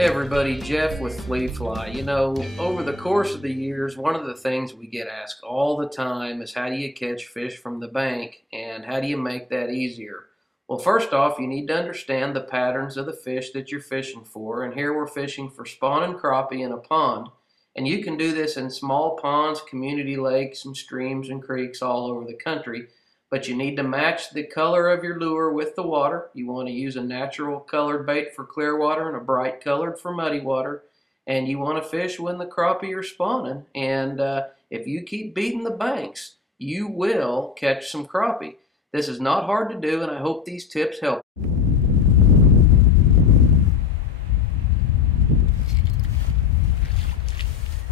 Hey everybody, Jeff with Fle Fly. You know, over the course of the years, one of the things we get asked all the time is how do you catch fish from the bank and how do you make that easier? Well, first off, you need to understand the patterns of the fish that you're fishing for. And here we're fishing for spawning crappie in a pond. And you can do this in small ponds, community lakes, and streams and creeks all over the country. But you need to match the color of your lure with the water. You want to use a natural colored bait for clear water and a bright colored for muddy water. And you want to fish when the crappie are spawning. And if you keep beating the banks, you will catch some crappie. This is not hard to do, and I hope these tips help.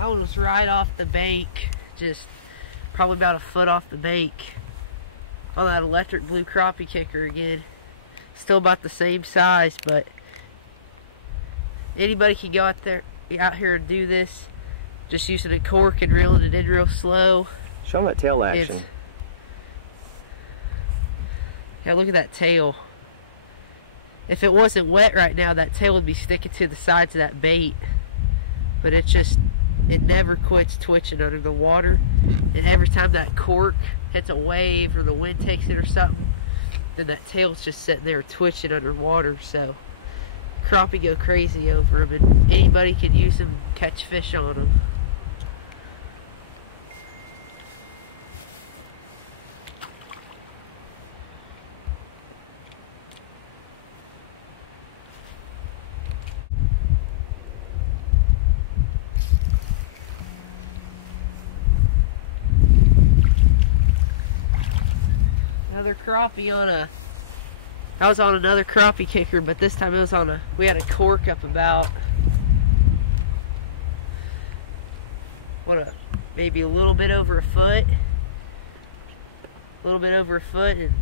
I was right off the bank, just probably about a foot off the bank. On that electric blue crappie kicker again. Still about the same size, but anybody can go out here and do this. Just using a cork and reeling it in real slow. Show them that tail action. Yeah, look at that tail. If it wasn't wet right now, that tail would be sticking to the sides of that bait. But it never quits twitching under the water. And every time that cork hits a wave or the wind takes it or something, then that tail's just sitting there twitching underwater. So crappie go crazy over them, and anybody can use them, catch fish on them. Another crappie I was on another crappie kicker, but this time it was on we had a cork up about, maybe a little bit over a foot. And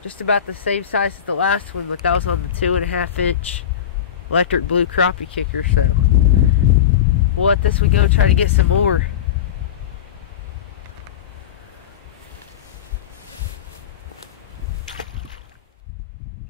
just about the same size as the last one, but that was on the 2.5 inch electric blue crappie kicker, so we'll let this one go, try to get some more.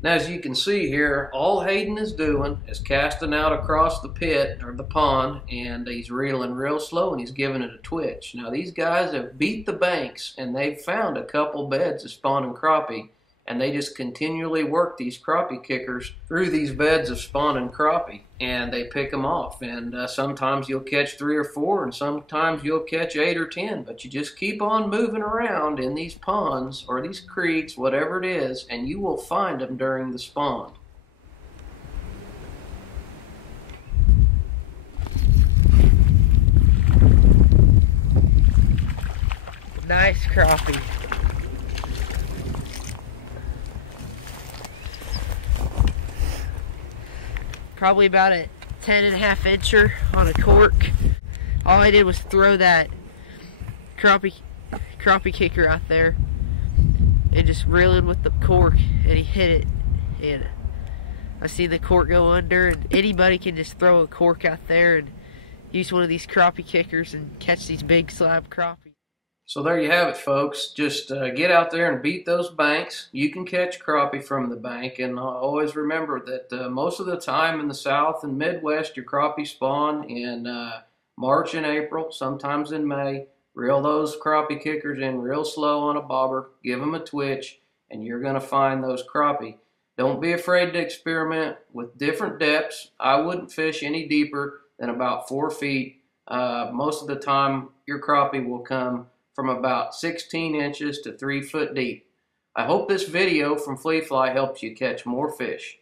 Now, as you can see here, all Hayden is doing is casting out across the pit or the pond, and he's reeling real slow and he's giving it a twitch. Now, these guys have beat the banks and they've found a couple beds of spawning crappie, and they just continually work these crappie kickers through these beds of spawning crappie, and they pick them off. And sometimes you'll catch 3 or 4, and sometimes you'll catch 8 or 10, but you just keep on moving around in these ponds or these creeks, whatever it is, and you will find them during the spawn. Nice crappie. Probably about a 10.5 incher on a cork. All I did was throw that crappie kicker out there and just reeling with the cork, and he hit it, and I see the cork go under. And anybody can just throw a cork out there and use one of these crappie kickers and catch these big slab crappie. So there you have it, folks. Just get out there and beat those banks. You can catch crappie from the bank, and always remember that most of the time in the South and Midwest, your crappie spawn in March and April, sometimes in May. Reel those crappie kickers in real slow on a bobber, give them a twitch, and you're going to find those crappie. Don't be afraid to experiment with different depths. I wouldn't fish any deeper than about 4 feet. Most of the time, your crappie will come from about 16 inches to 3 foot deep. I hope this video from Fle Fly helps you catch more fish.